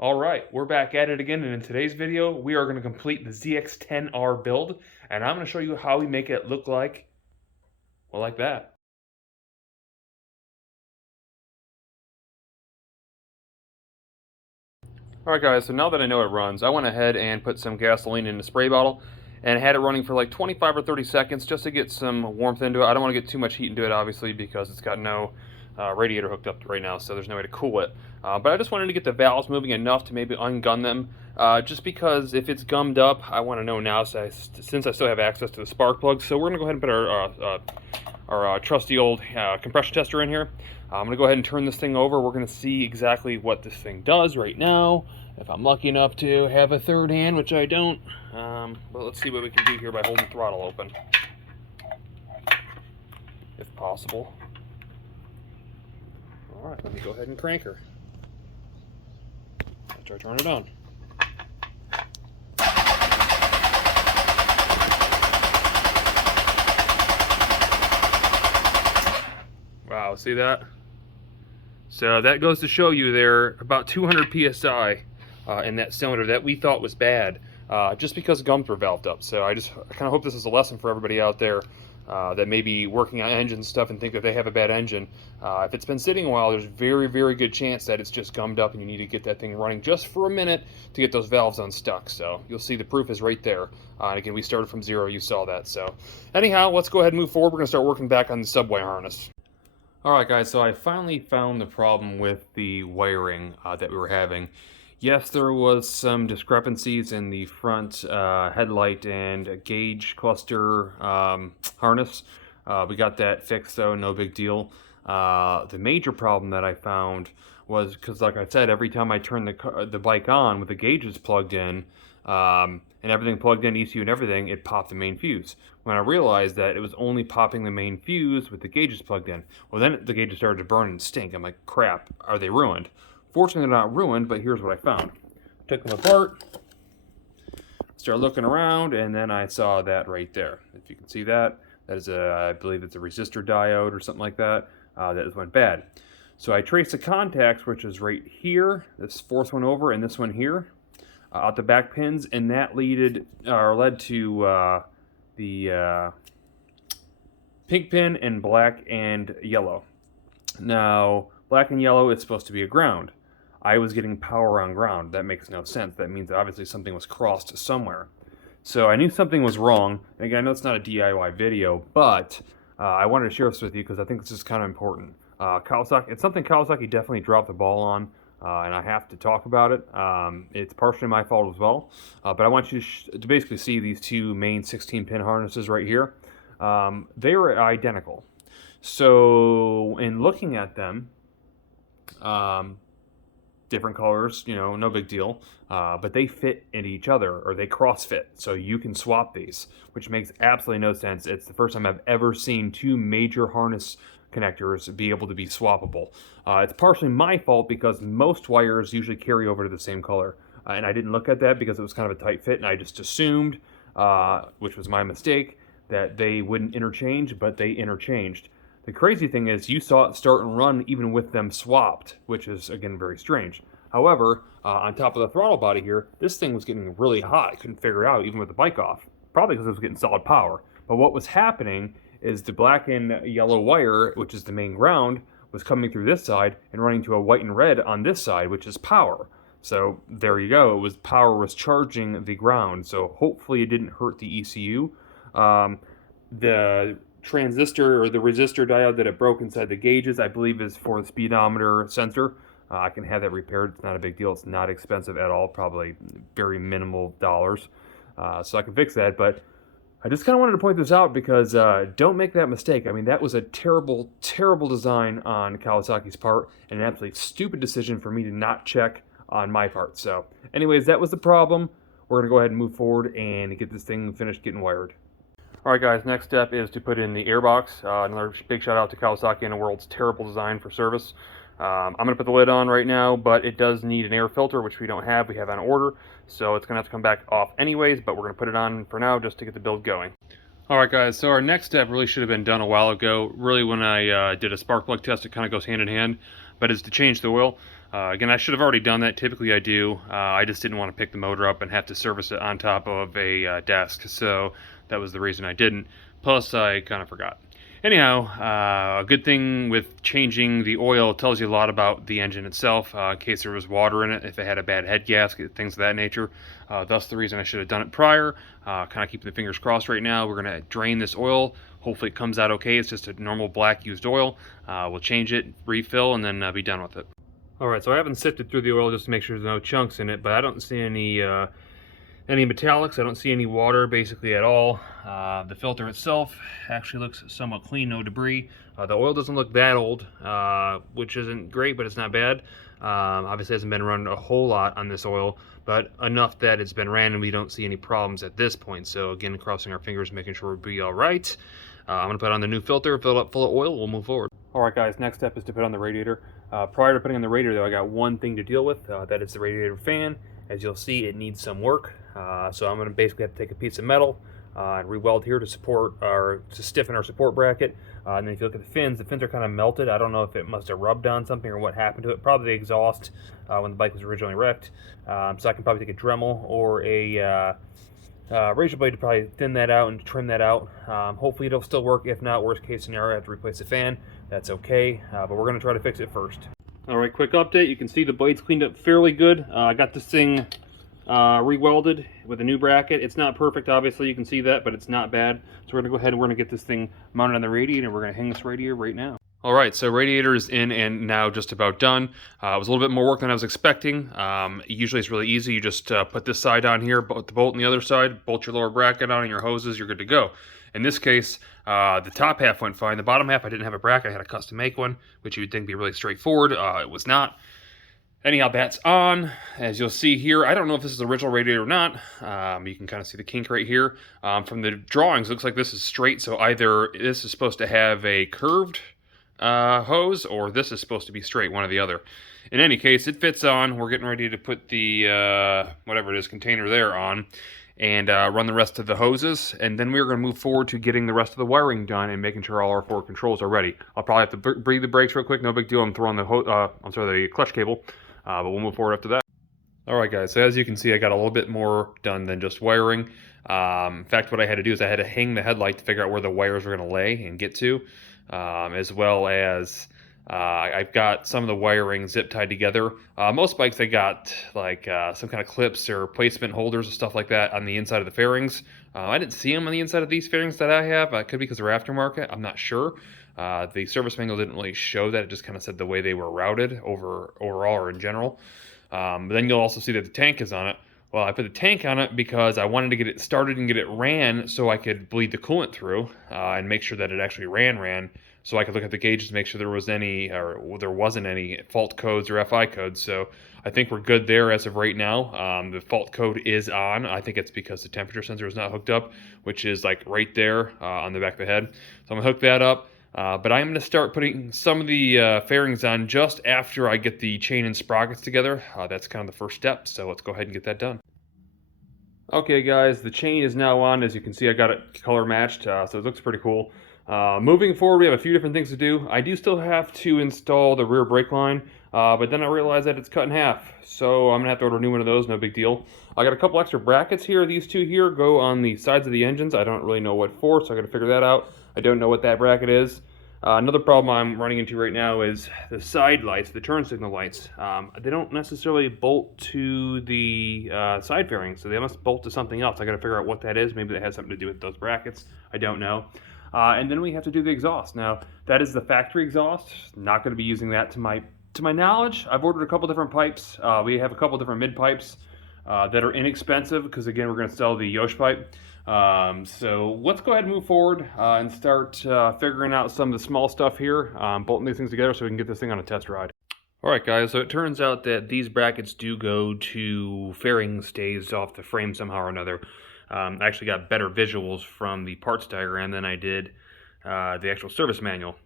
Alright, we're back at it again, and in today's video, we are going to complete the ZX10R build, and I'm going to show you how we make it look like, well, like that. Alright guys, so now that I know it runs, I went ahead and put some gasoline in a spray bottle, and had it running for like 25 or 30 seconds just to get some warmth into it. I don't want to get too much heat into it, obviously, because it's got no radiator hooked up right now, so there's no way to cool it. But I just wanted to get the valves moving enough to maybe ungun them, just because if it's gummed up, I want to know now, since I still have access to the spark plug. So we're going to go ahead and put our trusty old compression tester in here. I'm going to go ahead and turn this thing over. We're going to see exactly what this thing does right now. If I'm lucky enough to have a third hand, which I don't, but let's see what we can do here by holding the throttle open, if possible. Alright, let me go ahead and crank her. After I turn it on. Wow, see that? So that goes to show you there about 200 psi in that cylinder that we thought was bad, just because gums were valved up. So I kind of hope this is a lesson for everybody out there that may be working on engine stuff and think that they have a bad engine. If it's been sitting a while, there's very, very good chance that it's just gummed up and you need to get that thing running just for a minute to get those valves unstuck. So you'll see the proof is right there. And again, we started from zero, you saw that. So anyhow, let's go ahead and move forward. We're going to start working back on the subwire harness. Alright guys, so I finally found the problem with the wiring that we were having. Yes, there was some discrepancies in the front headlight and gauge cluster harness. We got that fixed though, no big deal. The major problem that I found was because, like I said, every time I turned the bike on with the gauges plugged in and everything plugged in, ECU and everything, it popped the main fuse. When I realized that it was only popping the main fuse with the gauges plugged in. Well, then the gauges started to burn and stink. I'm like, crap, are they ruined? Fortunately, they're not ruined, but here's what I found. Took them apart, started looking around, and then I saw that right there. If you can see that, that is I believe it's a resistor diode or something like that. That went bad. So I traced the contacts, which is right here, this fourth one over, and this one here, out the back pins, and that led to the pink pin and black and yellow. Now, black and yellow is supposed to be a ground. I was getting power on ground. That makes no sense. That means obviously something was crossed somewhere. So I knew something was wrong. And again, I know it's not a DIY video, but I wanted to share this with you because I think this is kind of important. Kawasaki, it's something Kawasaki definitely dropped the ball on, and I have to talk about it. It's partially my fault as well, but I want you to basically see these two main 16-pin harnesses right here. They were identical. So in looking at them, different colors, you know, no big deal, but they fit into each other, or they cross fit, so you can swap these, which makes absolutely no sense. It's the first time I've ever seen two major harness connectors be able to be swappable. It's partially my fault because most wires usually carry over to the same color, and I didn't look at that because it was kind of a tight fit, and I just assumed, which was my mistake, that they wouldn't interchange, but they interchanged. The crazy thing is you saw it start and run even with them swapped, which is, again, very strange. However, on top of the throttle body here, this thing was getting really hot. I couldn't figure it out even with the bike off, probably because it was getting solid power. But what was happening is the black and yellow wire, which is the main ground, was coming through this side and running to a white and red on this side, which is power. So there you go. Power was charging the ground, so hopefully it didn't hurt the ECU. The transistor or the resistor diode that it broke inside the gauges, I believe, is for the speedometer sensor. I can have that repaired. It's not a big deal. It's not expensive at all, probably very minimal dollars. So I can fix that, but I just kind of wanted to point this out because don't make that mistake. I mean, that was a terrible, terrible design on Kawasaki's part and an absolutely stupid decision for me to not check on my part. So anyways, that was the problem. We're going to go ahead and move forward and get this thing finished getting wired. Alright guys, next step is to put in the airbox. Another big shout out to Kawasaki and the World's terrible design for service. I'm going to put the lid on right now, but it does need an air filter, which we don't have. We have on order, so it's going to have to come back off anyways, but we're going to put it on for now just to get the build going. Alright guys, so our next step really should have been done a while ago. Really, when I did a spark plug test, it kind of goes hand in hand, but it's to change the oil. Again, I should have already done that. Typically I do. I just didn't want to pick the motor up and have to service it on top of a desk, so that was the reason I didn't. Plus, I kind of forgot. Anyhow, a good thing with changing the oil, it tells you a lot about the engine itself, in case there was water in it, if it had a bad head gasket, things of that nature. Thus the reason I should have done it prior. Kind of keeping the fingers crossed right now. We're going to drain this oil. Hopefully it comes out okay. It's just a normal black used oil. We'll change it, refill, and then be done with it. Alright, so I haven't sifted through the oil just to make sure there's no chunks in it, but I don't see any metallics. I don't see any water basically at all. The filter itself actually looks somewhat clean, no debris. The oil doesn't look that old, which isn't great, but it's not bad. Obviously hasn't been run a whole lot on this oil, but enough that it's been ran and we don't see any problems at this point. So again, crossing our fingers, making sure we'll be all right. I'm gonna put on the new filter, fill it up full of oil, we'll move forward. All right guys, next step is to put on the radiator. Prior to putting on the radiator though, I got one thing to deal with, that is the radiator fan. As you'll see, it needs some work. So I'm gonna basically have to take a piece of metal and re-weld here to support or to stiffen our support bracket. And then if you look at the fins are kind of melted. I don't know if it must have rubbed on something or what happened to it. Probably the exhaust when the bike was originally wrecked. So I can probably take a Dremel or a razor blade to probably thin that out and trim that out. Hopefully it'll still work. If not, worst case scenario, I have to replace the fan. That's okay, but we're gonna try to fix it first. All right, quick update. You can see the blade's cleaned up fairly good. I got this thing re-welded with a new bracket. It's not perfect, obviously, you can see that, but it's not bad. So we're gonna go ahead and we're gonna get this thing mounted on the radiator, and we're gonna hang this radiator right now. All right, so radiator is in and now just about done. It was a little bit more work than I was expecting. Usually it's really easy. You just put this side on here, put the bolt on the other side, bolt your lower bracket on and your hoses, you're good to go. In this case, the top half went fine. The bottom half, I didn't have a bracket. I had to custom make one, which you would think would be really straightforward. It was not. Anyhow, that's on. As you'll see here, I don't know if this is the original radiator or not. You can kind of see the kink right here. From the drawings, it looks like this is straight, so either this is supposed to have a curved hose, or this is supposed to be straight, one or the other. In any case, it fits on. We're getting ready to put the, whatever it is, container there on, and run the rest of the hoses, and then we're going to move forward to getting the rest of the wiring done and making sure all our forward controls are ready. I'll probably have to breathe the brakes real quick, no big deal. I'm throwing the the clutch cable, but we'll move forward after that. Alright guys, so as you can see, I got a little bit more done than just wiring. In fact, what I had to do is I had to hang the headlight to figure out where the wires were going to lay and get to, as well as I've got some of the wiring zip tied together. Most bikes I got like some kind of clips or placement holders and stuff like that on the inside of the fairings. I didn't see them on the inside of these fairings that I have. It could be because they're aftermarket. I'm not sure. The service manual didn't really show that. It just kind of said the way they were routed overall or in general. But then you'll also see that the tank is on it. Well, I put the tank on it because I wanted to get it started and get it ran so I could bleed the coolant through and make sure that it actually ran. So I could look at the gauges to make sure there wasn't any fault codes or FI codes. So I think we're good there as of right now. The fault code is on. I think it's because the temperature sensor is not hooked up, which is like right there on the back of the head. So I'm gonna hook that up. But I'm gonna start putting some of the fairings on just after I get the chain and sprockets together. That's kind of the first step. So let's go ahead and get that done. Okay guys, the chain is now on. As you can see, I got it color matched, so it looks pretty cool. Moving forward, we have a few different things to do. I do still have to install the rear brake line, but then I realized that it's cut in half, so I'm gonna have to order a new one of those, no big deal. I got a couple extra brackets here. These two here go on the sides of the engines. I don't really know what for, so I gotta figure that out. I don't know what that bracket is. Another problem I'm running into right now is the side lights, the turn signal lights. They don't necessarily bolt to the side fairings, so they must bolt to something else. I gotta figure out what that is. Maybe that has something to do with those brackets. I don't know. And then we have to do the exhaust. Now, that is the factory exhaust. Not going to be using that to my knowledge. I've ordered a couple different pipes. We have a couple different mid pipes that are inexpensive because, again, we're going to sell the Yosh pipe. So let's go ahead and move forward and start figuring out some of the small stuff here, bolting these things together so we can get this thing on a test ride. Alright guys, so it turns out that these brackets do go to fairing stays off the frame somehow or another. I actually got better visuals from the parts diagram than I did the actual service manual.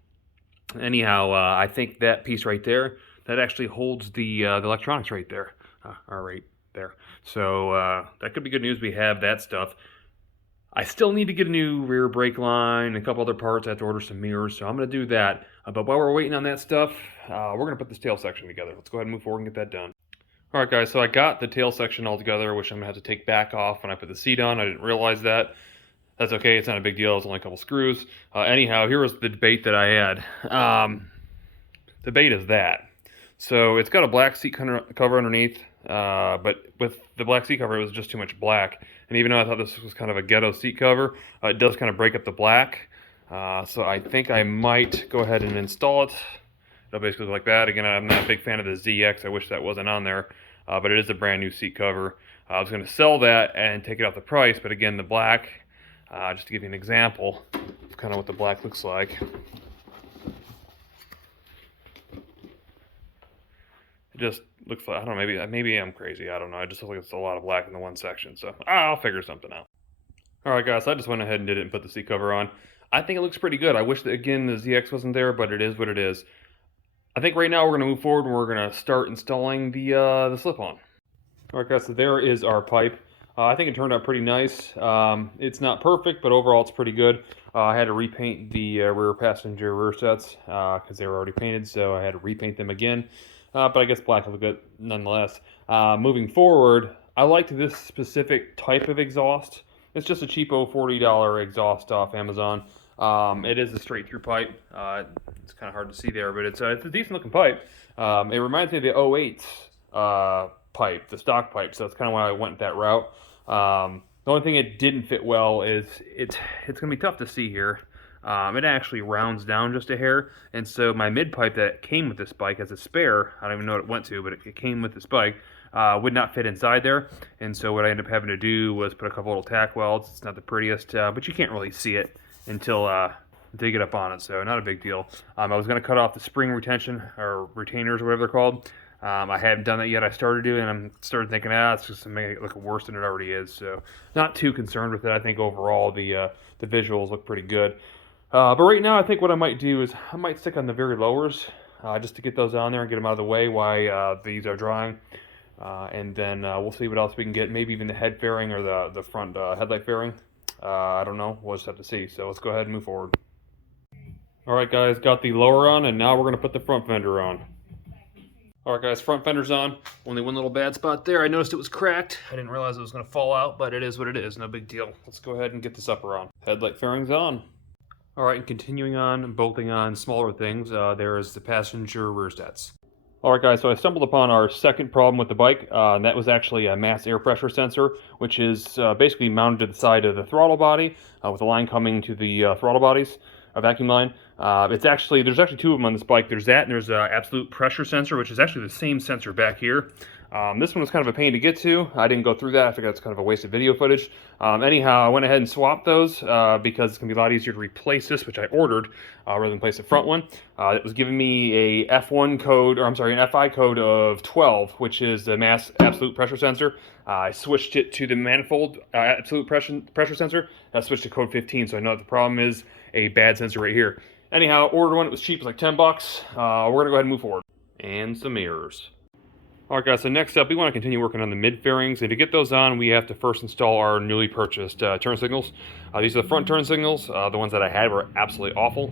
Anyhow, I think that piece right there, that actually holds the electronics right there. Right there. So that could be good news. We have that stuff. I still need to get a new rear brake line, a couple other parts. I have to order some mirrors, so I'm going to do that. But while we're waiting on that stuff, we're going to put this tail section together. Let's go ahead and move forward and get that done. Alright guys, so I got the tail section all together, which I'm going to have to take back off when I put the seat on. I didn't realize that. That's okay, it's not a big deal, it's only a couple screws. Anyhow, here was the debate that I had. The debate is that. So it's got a black seat cover underneath, but with the black seat cover it was just too much black. And even though I thought this was kind of a ghetto seat cover, it does kind of break up the black. So I think I might go ahead and install it. It'll basically look like that. Again, I'm not a big fan of the ZX, I wish that wasn't on there. But it is a brand new seat cover. I was going to sell that and take it off the price, but again, the black, just to give you an example of kind of what the black looks like. It just looks like, I don't know, maybe I'm crazy, I don't know. It just looks like it's a lot of black in the one section, so I'll figure something out. Alright guys, so I just went ahead and did it and put the seat cover on. I think it looks pretty good. I wish that, again, the ZX wasn't there, but it is what it is. I think right now we're going to move forward and we're going to start installing the slip-on. Alright guys, so there is our pipe. I think it turned out pretty nice. It's not perfect, but overall it's pretty good. I had to repaint the rear passenger rear sets because they were already painted, so I had to repaint them again. But I guess black will look good nonetheless. Moving forward, I liked this specific type of exhaust. It's just a cheapo $40 exhaust off Amazon. It is a straight through pipe. It's kind of hard to see there, but it's a decent looking pipe. It reminds me of the 08 pipe, the stock pipe, so that's kind of why I went that route. The only thing it didn't fit well is it's going to be tough to see here. It actually rounds down just a hair, and so my mid pipe that came with this bike as a spare, I don't even know what it went to, but it came with this bike, would not fit inside there, and so what I ended up having to do was put a couple little tack welds. It's not the prettiest, but you can't really see it until you get up on it, so not a big deal. I was going to cut off the spring retention, or retainers, or whatever they're called. I haven't done that yet. I started doing, and I started thinking, it's just to make it look worse than it already is, so not too concerned with it. I think overall the visuals look pretty good. But right now, I think what I might do is I might stick on the very lowers, just to get those on there and get them out of the way while these are drying. And then we'll see what else we can get. Maybe even the head fairing or the front headlight fairing. I don't know. We'll just have to see. So let's go ahead and move forward. Alright guys, got the lower on, and now we're going to put the front fender on. Alright guys, front fender's on. Only one little bad spot there. I noticed it was cracked. I didn't realize it was going to fall out, but it is what it is. No big deal. Let's go ahead and get this upper on. Headlight fairing's on. Alright, and continuing on, bolting on smaller things, there is the passenger rear sets. Alright guys, so I stumbled upon our second problem with the bike, and that was actually a mass air pressure sensor, which is basically mounted to the side of the throttle body, with a line coming to the throttle bodies, a vacuum line. There's actually two of them on this bike. There's that, and there's an absolute pressure sensor, which is actually the same sensor back here. This one was kind of a pain to get to. I didn't go through that. I figured that's kind of a waste of video footage. Anyhow, I went ahead and swapped those because it's going to be a lot easier to replace this, which I ordered, rather than place the front one. It was giving me a F1 code, or I'm sorry, an FI code of 12, which is the mass absolute pressure sensor. I switched it to the manifold absolute pressure sensor. I switched to code 15, so I know that the problem is a bad sensor right here. Anyhow, ordered one. It was cheap. It was like 10 bucks. We're going to go ahead and move forward. And some mirrors. Alright guys, so next up we want to continue working on the mid fairings, and to get those on we have to first install our newly purchased turn signals. These are the front turn signals. The ones that I had were absolutely awful.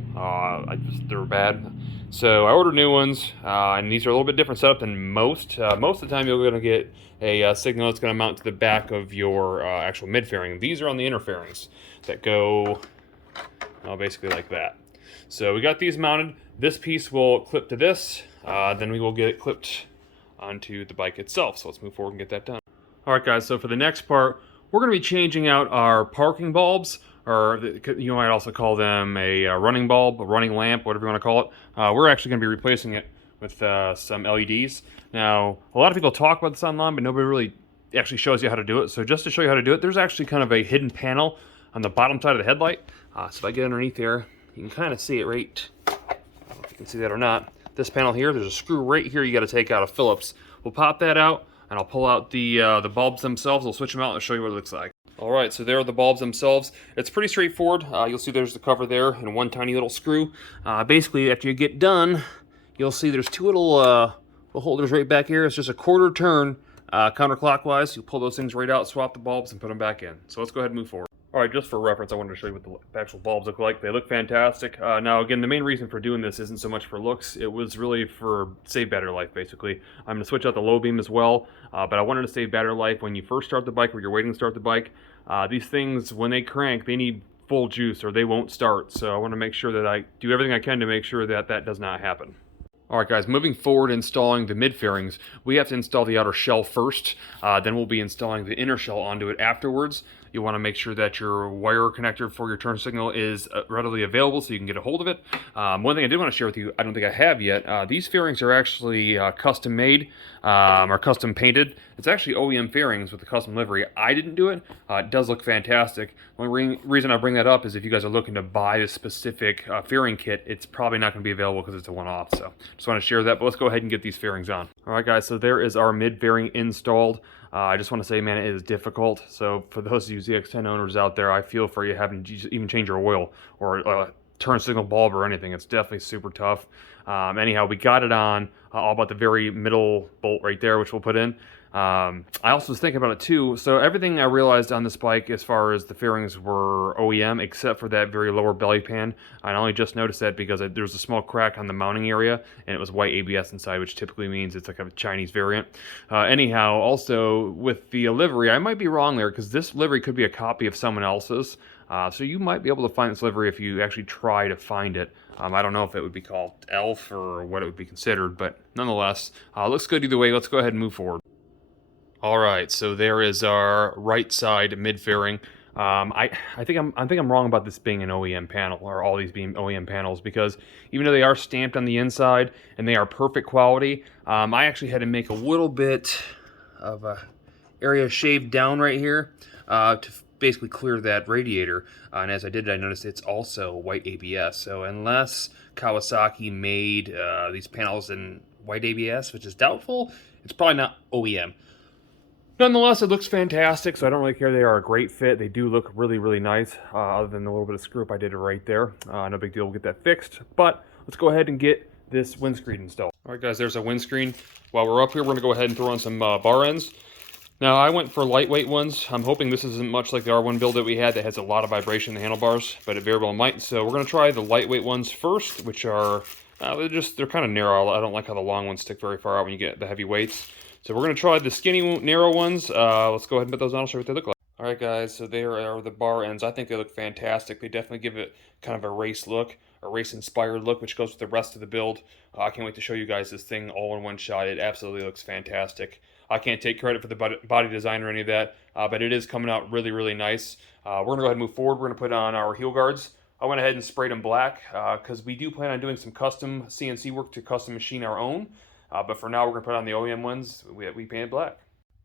They were bad. So I ordered new ones, and these are a little bit different setup than most. Most of the time you're going to get a signal that's going to mount to the back of your actual mid fairing. These are on the inner fairings that go basically like that. So we got these mounted. This piece will clip to this, then we will get it clipped onto the bike itself. So let's move forward and get that done. Alright guys, so for the next part, we're going to be changing out our parking bulbs, or you might also call them a running bulb, a running lamp, whatever you want to call it. We're actually going to be replacing it with some LEDs. Now, a lot of people talk about this online, but nobody really actually shows you how to do it. So just to show you how to do it, there's actually kind of a hidden panel on the bottom side of the headlight. So if I get underneath there, you can kind of see it right. I don't know if you can see that or not. This panel here, there's a screw right here you got to take out of Phillips. We'll pop that out, and I'll pull out the bulbs themselves. We'll switch them out and show you what it looks like. Alright, so there are the bulbs themselves. It's pretty straightforward. You'll see there's the cover there and one tiny little screw. Basically, after you get done, you'll see there's two little holders right back here. It's just a quarter turn counterclockwise. You pull those things right out, swap the bulbs, and put them back in. So let's go ahead and move forward. Alright, just for reference, I wanted to show you what the actual bulbs look like. They look fantastic. Now, again, the main reason for doing this isn't so much for looks. It was really for save battery life, basically. I'm going to switch out the low beam as well, but I wanted to save battery life when you first start the bike or you're waiting to start the bike. These things, when they crank, they need full juice or they won't start. So I want to make sure that I do everything I can to make sure that that does not happen. Alright guys, moving forward installing the mid fairings, we have to install the outer shell first, then we'll be installing the inner shell onto it afterwards. You want to make sure that your wire connector for your turn signal is readily available so you can get a hold of it. One thing I did want to share with you, I don't think I have yet, these fairings are actually custom made or custom painted. It's actually OEM fairings with the custom livery. I didn't do it. It does look fantastic. The only reason I bring that up is if you guys are looking to buy a specific fairing kit, it's probably not going to be available because it's a one-off. So just want to share that, but let's go ahead and get these fairings on. Alright guys, so there is our mid fairing installed. I just want to say, man, it is difficult. So for those of you ZX10 owners out there, I feel for you having to even change your oil or turn signal bulb or anything. It's definitely super tough. Anyhow, we got it on all about the very middle bolt right there, which we'll put in. I also was thinking about it too. So everything I realized on this bike as far as the fairings were OEM, except for that very lower belly pan. I only just noticed that because there was a small crack on the mounting area and it was white ABS inside, which typically means it's like a Chinese variant. Anyhow, also with the livery, I might be wrong there because this livery could be a copy of someone else's. So you might be able to find this livery if you actually try to find it. I don't know if it would be called ELF or what it would be considered, but nonetheless, looks good either way. Let's go ahead and move forward. Alright, so there is our right side mid fairing. I think I'm wrong about this being an OEM panel, or all these being OEM panels, because even though they are stamped on the inside and they are perfect quality, I actually had to make a little bit of a area shaved down right here to basically clear that radiator. And as I did, I noticed it's also white ABS. So unless Kawasaki made these panels in white ABS, which is doubtful, it's probably not OEM. Nonetheless, it looks fantastic, so I don't really care. They are a great fit. They do look really, really nice, other than the little bit of screw up I did right there. No big deal, we'll get that fixed. But let's go ahead and get this windscreen installed. All right, guys, there's a windscreen. While we're up here, we're going to go ahead and throw on some bar ends. Now, I went for lightweight ones. I'm hoping this isn't much like the R1 build that we had that has a lot of vibration in the handlebars, but it very well might. So we're going to try the lightweight ones first, which are, they're kind of narrow. I don't like how the long ones stick very far out when you get the heavy weights. So we're going to try the skinny, narrow ones. Let's go ahead and put those on. I'll show you what they look like. Alright guys, so there are the bar ends. I think they look fantastic. They definitely give it kind of a race look, a race-inspired look, which goes with the rest of the build. I can't wait to show you guys this thing all in one shot. It absolutely looks fantastic. I can't take credit for the body design or any of that, but it is coming out really, really nice. We're going to go ahead and move forward. We're going to put on our heel guards. I went ahead and sprayed them black because we do plan on doing some custom CNC work to custom machine our own. But for now, we're going to put on the OEM ones we painted black.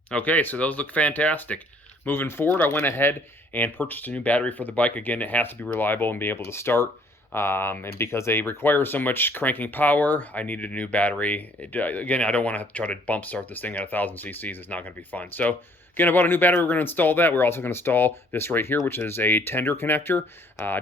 Okay, so those look fantastic. Moving forward, I went ahead and purchased a new battery for the bike. Again, it has to be reliable and be able to start. And because they require so much cranking power, I needed a new battery. Again, I don't want to try to bump start this thing at 1,000 cc's. It's not going to be fun. So again, I bought a new battery. We're going to install that. We're also going to install this right here, which is a tender connector,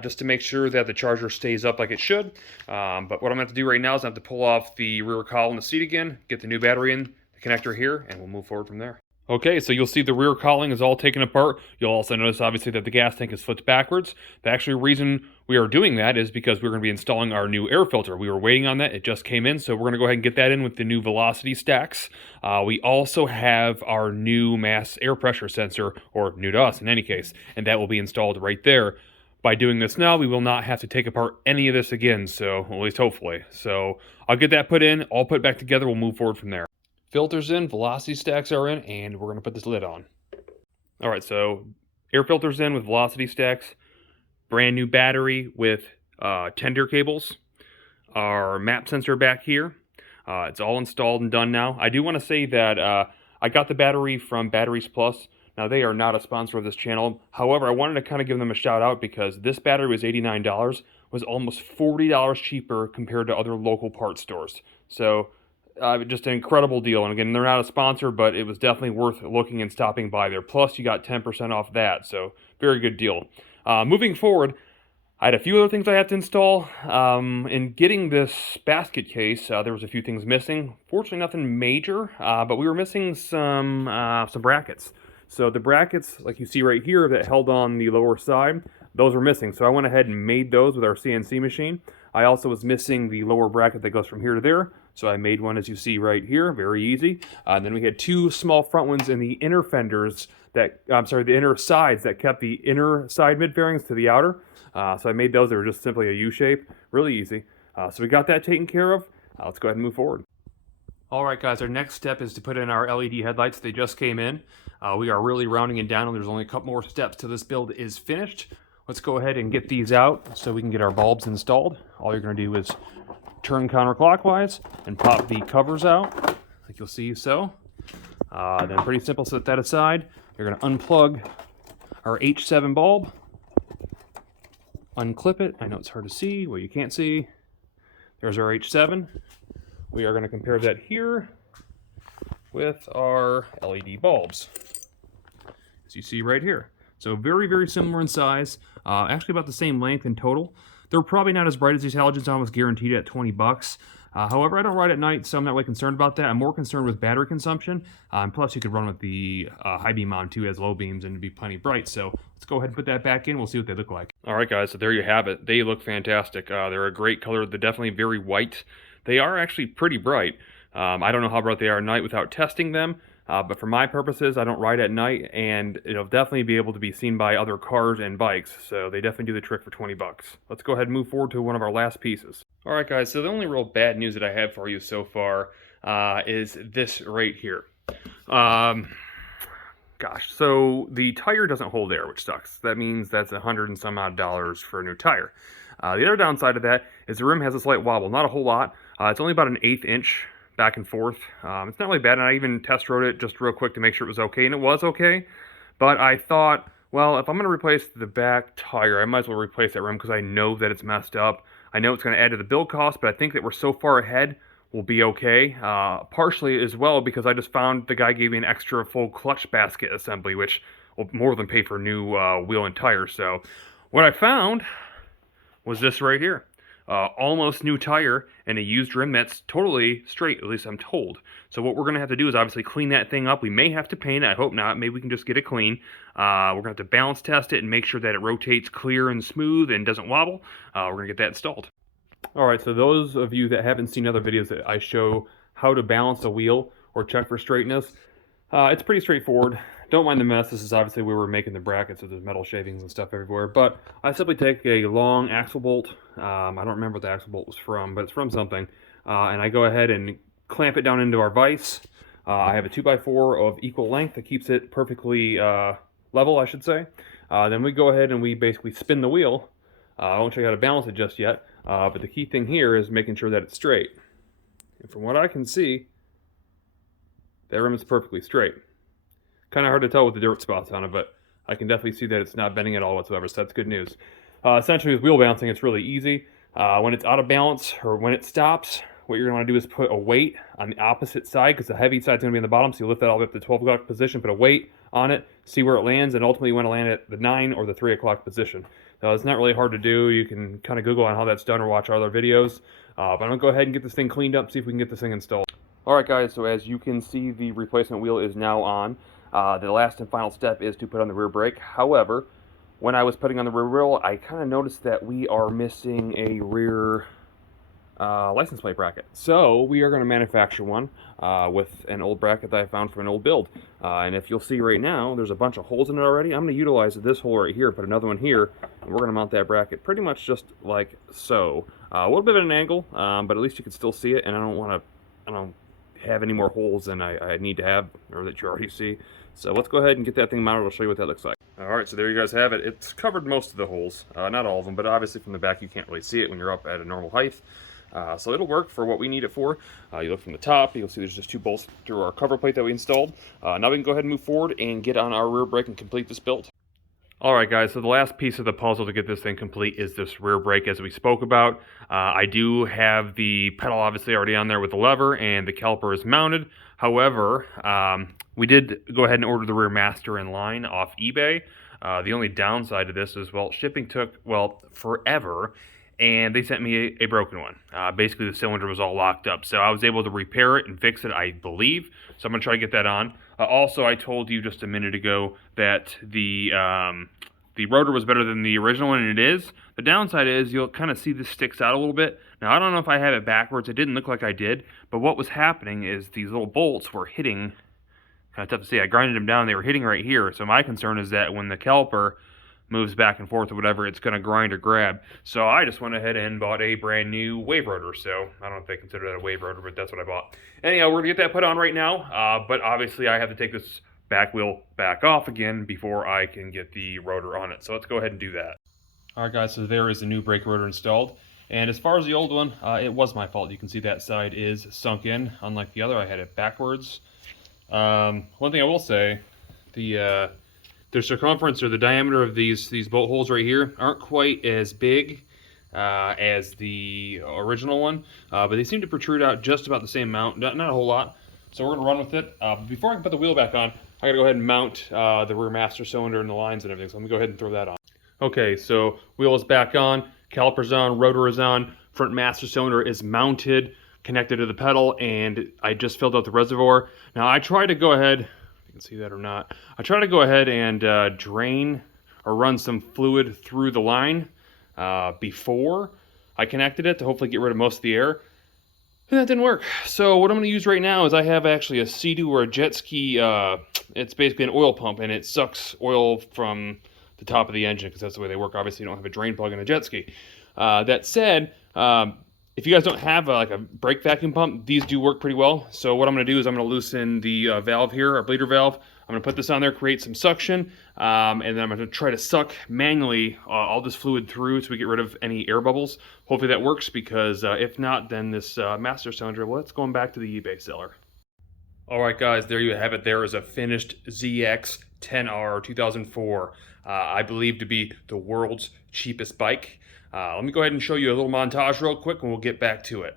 just to make sure that the charger stays up like it should. But what I'm going to have to do right now is I have to pull off the rear column and the seat again, get the new battery in, the connector here, and we'll move forward from there. Okay, so you'll see the rear cowling is all taken apart. You'll also notice, obviously, that the gas tank is flipped backwards. The actual reason we are doing that is because we're going to be installing our new air filter. We were waiting on that. It just came in, so we're going to go ahead and get that in with the new velocity stacks. We also have our new mass air pressure sensor, or new to us in any case, and that will be installed right there. By doing this now, we will not have to take apart any of this again, so at least hopefully. So I'll get that put in, all put back together, we'll move forward from there. Filters in, velocity stacks are in, and we're going to put this lid on. Alright, so air filters in with velocity stacks, brand new battery with tender cables, our map sensor back here. It's all installed and done now. I do want to say that I got the battery from Batteries Plus. Now, they are not a sponsor of this channel. However, I wanted to kind of give them a shout out because this battery was $89, was almost $40 cheaper compared to other local parts stores. So just an incredible deal. And again, they're not a sponsor, but it was definitely worth looking and stopping by there. Plus, you got 10% off that, so very good deal. Moving forward, I had a few other things I had to install. In getting this basket case, there was a few things missing. Fortunately, nothing major, but we were missing some brackets. So the brackets, like you see right here, that held on the lower side, those were missing. So I went ahead and made those with our CNC machine. I also was missing the lower bracket that goes from here to there. So I made one, as you see right here, very easy. And then we had two small front ones in the inner fenders that, the inner sides that kept the inner side mid fairings to the outer. So I made those. They were just simply a U shape, really easy. So we got that taken care of. Let's go ahead and move forward. Alright guys, our next step is to put in our LED headlights. They just came in. We are really rounding it down, and there's only a couple more steps till this build is finished. Let's go ahead and get these out so we can get our bulbs installed. All you're going to do is turn counterclockwise and pop the covers out, like you'll see so. Then pretty simple, set that aside. You're going to unplug our H7 bulb, unclip it. I know it's hard to see, well you can't see. There's our H7. We are going to compare that here with our LED bulbs, as you see right here. So very, very similar in size, actually about the same length in total. They're probably not as bright as these halogens, almost guaranteed at 20 bucks. However, I don't ride at night, so I'm not really concerned about that. I'm more concerned with battery consumption. Plus, you could run with the high beam on too as low beams and it'd be plenty bright. So let's go ahead and put that back in. We'll see what they look like. All right, guys, so there you have it. They look fantastic. They're a great color. They're definitely very white. They are actually pretty bright. I don't know how bright they are at night without testing them. But for my purposes, I don't ride at night, and it'll definitely be able to be seen by other cars and bikes, so they definitely do the trick for 20 bucks. Let's go ahead and move forward to one of our last pieces. Alright guys, so the only real bad news that I have for you so far is this right here. Gosh, so the tire doesn't hold air, which sucks. That means that's $100 and some odd for a new tire. The other downside of that is the rim has a slight wobble, not a whole lot. It's only about an 1/8 inch back and forth. It's not really bad, and I even test rode it just real quick to make sure it was okay, and it was okay. But I thought, well, if I'm going to replace the back tire, I might as well replace that rim because I know that it's messed up. I know it's going to add to the build cost, but I think that we're so far ahead, we'll be okay. Partially as well because I just found the guy gave me an extra full clutch basket assembly, which will more than pay for new wheel and tires. So what I found was this right here. Almost new tire and a used rim that's totally straight, at least I'm told. So what we're going to have to do is obviously clean that thing up. We may have to paint it. I hope not. Maybe we can just get it clean. We're going to have to balance test it and make sure that it rotates clear and smooth and doesn't wobble. We're going to get that installed. Alright, so those of you that haven't seen other videos that I show how to balance a wheel or check for straightness, it's pretty straightforward. Don't mind the mess. This is obviously where we're making the brackets, so there's metal shavings and stuff everywhere. But I simply take a long axle bolt. I don't remember what the axle bolt was from, but it's from something. And I go ahead and clamp it down into our vise. I have a 2x4 of equal length that keeps it perfectly level, I should say. Then we go ahead and we basically spin the wheel. I won't show you how to balance it just yet. But the key thing here is making sure that it's straight. And from what I can see, that rim is perfectly straight. Kind of hard to tell with the dirt spots on it, but I can definitely see that it's not bending at all whatsoever, so that's good news. Essentially, with wheel balancing, it's really easy. When it's out of balance, or when it stops, what you're going to want to do is put a weight on the opposite side, because the heavy side's going to be on the bottom, so you lift that all the way up to the 12 o'clock position, put a weight on it, see where it lands, and ultimately you want to land at the 9 or the 3 o'clock position. It's not really hard to do. You can kind of Google on how that's done or watch our other videos. But I'm going to go ahead and get this thing cleaned up, see if we can get this thing installed. Alright guys, so as you can see, the replacement wheel is now on. The last and final step is to put on the rear brake. However, when I was putting on the rear wheel, I kind of noticed that we are missing a rear license plate bracket. So we are going to manufacture one with an old bracket that I found from an old build. And if you'll see right now, there's a bunch of holes in it already. I'm going to utilize this hole right here, put another one here, and we're going to mount that bracket pretty much just like so. A little bit at an angle, but at least you can still see it, and I don't have any more holes than I need to have, or that you already see. So let's go ahead and get that thing mounted. I'll show you what that looks like. Alright, so there you guys have it. It's covered most of the holes, not all of them, but obviously from the back you can't really see it when you're up at a normal height. So it'll work for what we need it for. You look from the top, you'll see there's just 2 bolts through our cover plate that we installed. Now we can go ahead and move forward and get on our rear brake and complete this build. Alright guys, so the last piece of the puzzle to get this thing complete is this rear brake as we spoke about. I do have the pedal obviously already on there with the lever, and the caliper is mounted. However, we did go ahead and order the rear master in line off eBay. The only downside to this is, well, shipping took, well, forever, and they sent me a broken one. Basically the cylinder was all locked up, so I was able to repair it and fix it, I believe. So I'm going to try to get that on. Also, I told you just a minute ago that the rotor was better than the original one, and it is. The downside is you'll kind of see this sticks out a little bit. Now, I don't know if I have it backwards. It didn't look like I did, but what was happening is these little bolts were hitting, kind of tough to see. I grinded them down. They were hitting right here. So my concern is that when the caliper moves back and forth or whatever, it's going to grind or grab. So I just went ahead and bought a brand new wave rotor. So I don't know if they consider that a wave rotor, but that's what I bought. Anyhow, we're going to get that put on right now. But obviously I have to take this back wheel back off again before I can get the rotor on it. So let's go ahead and do that. Alright guys, so there is the new brake rotor installed. And as far as the old one, it was my fault. You can see that side is sunk in. Unlike the other, I had it backwards. One thing I will say, the circumference or the diameter of these bolt holes right here aren't quite as big as the original one, but they seem to protrude out just about the same amount, not a whole lot. So we're gonna run with it. Before I can put the wheel back on, I gotta go ahead and mount the rear master cylinder and the lines and everything. So let me go ahead and throw that on. Okay, so wheel is back on, caliper's on, rotor is on, front master cylinder is mounted, connected to the pedal, and I just filled out the reservoir. Now I try to go ahead, if you can see that or not, I try to go ahead and drain or run some fluid through the line before I connected it to hopefully get rid of most of the air. And that didn't work. So what I'm going to use right now is I have actually a Sea-Doo or a jet ski. It's basically an oil pump, and it sucks oil from the top of the engine because that's the way they work. Obviously, you don't have a drain plug in a jet ski. That said, if you guys don't have like a brake vacuum pump, these do work pretty well. So what I'm going to do is I'm going to loosen the valve here, our bleeder valve. I'm going to put this on there, create some suction, and then I'm going to try to suck manually all this fluid through so we get rid of any air bubbles. Hopefully that works, because if not, then this master cylinder, well, it's going back to the eBay seller. All right, guys, there you have it. There is a finished ZX10R 2004. I believe to be the world's cheapest bike. Let me go ahead and show you a little montage real quick, and we'll get back to it.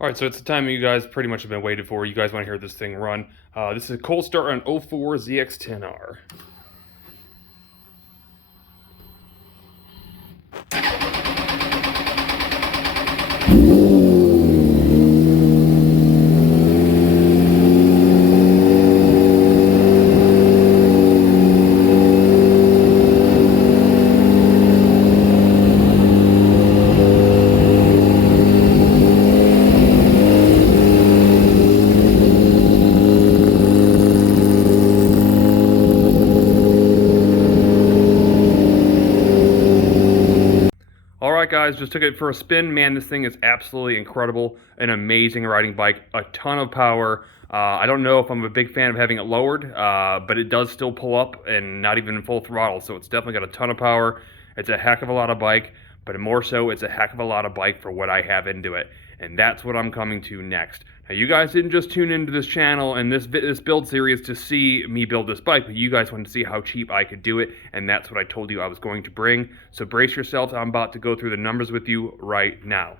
Alright, so it's the time you guys pretty much have been waiting for. You guys want to hear this thing run. This is a cold start on 04 ZX10R. Alright guys, just took it for a spin. Man, this thing is absolutely incredible. An amazing riding bike. A ton of power. I don't know if I'm a big fan of having it lowered, but it does still pull up and not even full throttle. So it's definitely got a ton of power. It's a heck of a lot of bike, but more so, it's a heck of a lot of bike for what I have into it. And that's what I'm coming to next. Now, you guys didn't just tune into this channel and this build series to see me build this bike, but you guys wanted to see how cheap I could do it, and that's what I told you I was going to bring. So brace yourselves. I'm about to go through the numbers with you right now.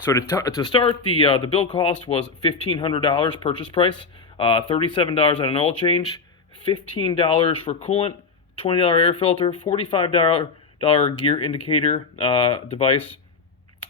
So to start, the build cost was $1,500 purchase price, $37 on an oil change, $15 for coolant, $20 air filter, $45 gear indicator device,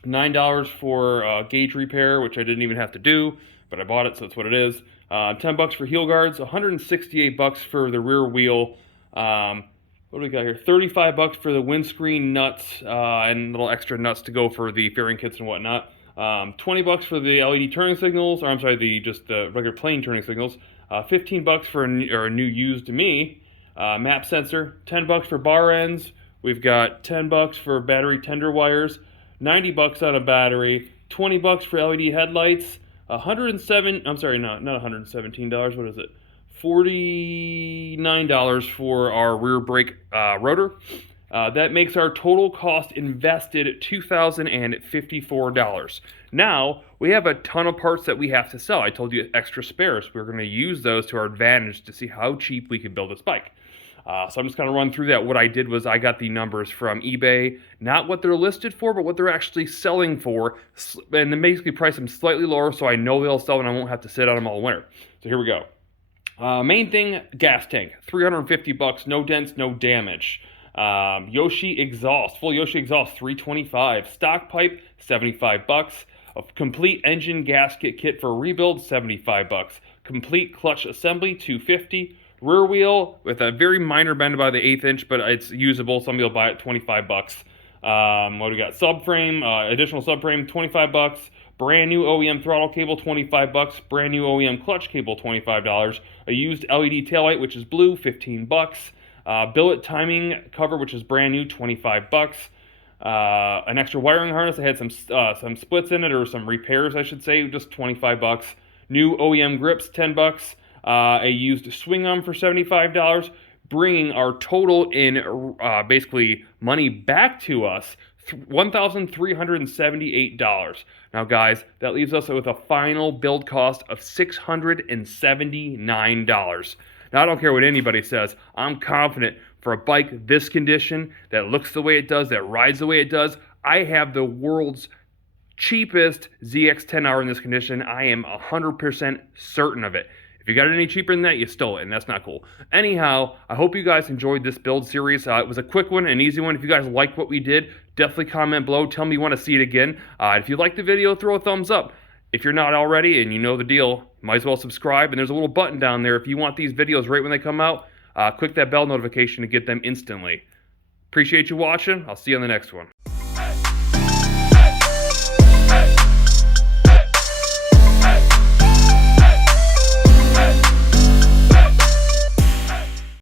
$9 for gauge repair, which I didn't even have to do, but I bought it, so that's what it is. $10 for heel guards, $168 for the rear wheel. What do we got here? $35 for the windscreen nuts and little extra nuts to go for the fairing kits and whatnot. $20 for the LED turning signals, or I'm sorry, just the regular plain turning signals. $15 for a new used to me map sensor. $10 for bar ends. We've got $10 for battery tender wires. $90 on a battery, $20 for LED headlights, $117, what is it? $49 for our rear brake rotor. That makes our total cost invested $2,054. Now, we have a ton of parts that we have to sell. I told you extra spares. We're going to use those to our advantage to see how cheap we can build this bike. So I'm just going to run through that. What I did was I got the numbers from eBay, not what they're listed for, but what they're actually selling for, and then basically price them slightly lower so I know they'll sell and I won't have to sit on them all winter. So here we go. Main thing, gas tank, $350, no dents, no damage. Yoshi exhaust, full Yoshi exhaust, $325. Stock pipe, $75. A complete engine gasket kit for rebuild, $75. Complete clutch assembly, $250. Rear wheel with a very minor bend by the 1/8 inch, but it's usable. Somebody will buy it, $25. What do we got? Subframe, additional subframe, $25. Brand new OEM throttle cable, $25. Brand new OEM clutch cable, $25. A used LED taillight, which is blue, $15. Billet timing cover, which is brand new, $25. An extra wiring harness that had some splits in it, or some repairs, I should say, just $25. New OEM grips, $10. A used swing arm for $75, bringing our total in basically money back to us, $1,378. Now, guys, that leaves us with a final build cost of $679. Now, I don't care what anybody says. I'm confident for a bike this condition, that looks the way it does, that rides the way it does. I have the world's cheapest ZX10R in this condition. I am 100% certain of it. If you got it any cheaper than that, you stole it, and that's not cool. Anyhow, I hope you guys enjoyed this build series. It was a quick one, an easy one. If you guys liked what we did, definitely comment below. Tell me you want to see it again. If you liked the video, throw a thumbs up. If you're not already, and you know the deal, might as well subscribe. And there's a little button down there if you want these videos right when they come out. Click that bell notification to get them instantly. Appreciate you watching. I'll see you on the next one.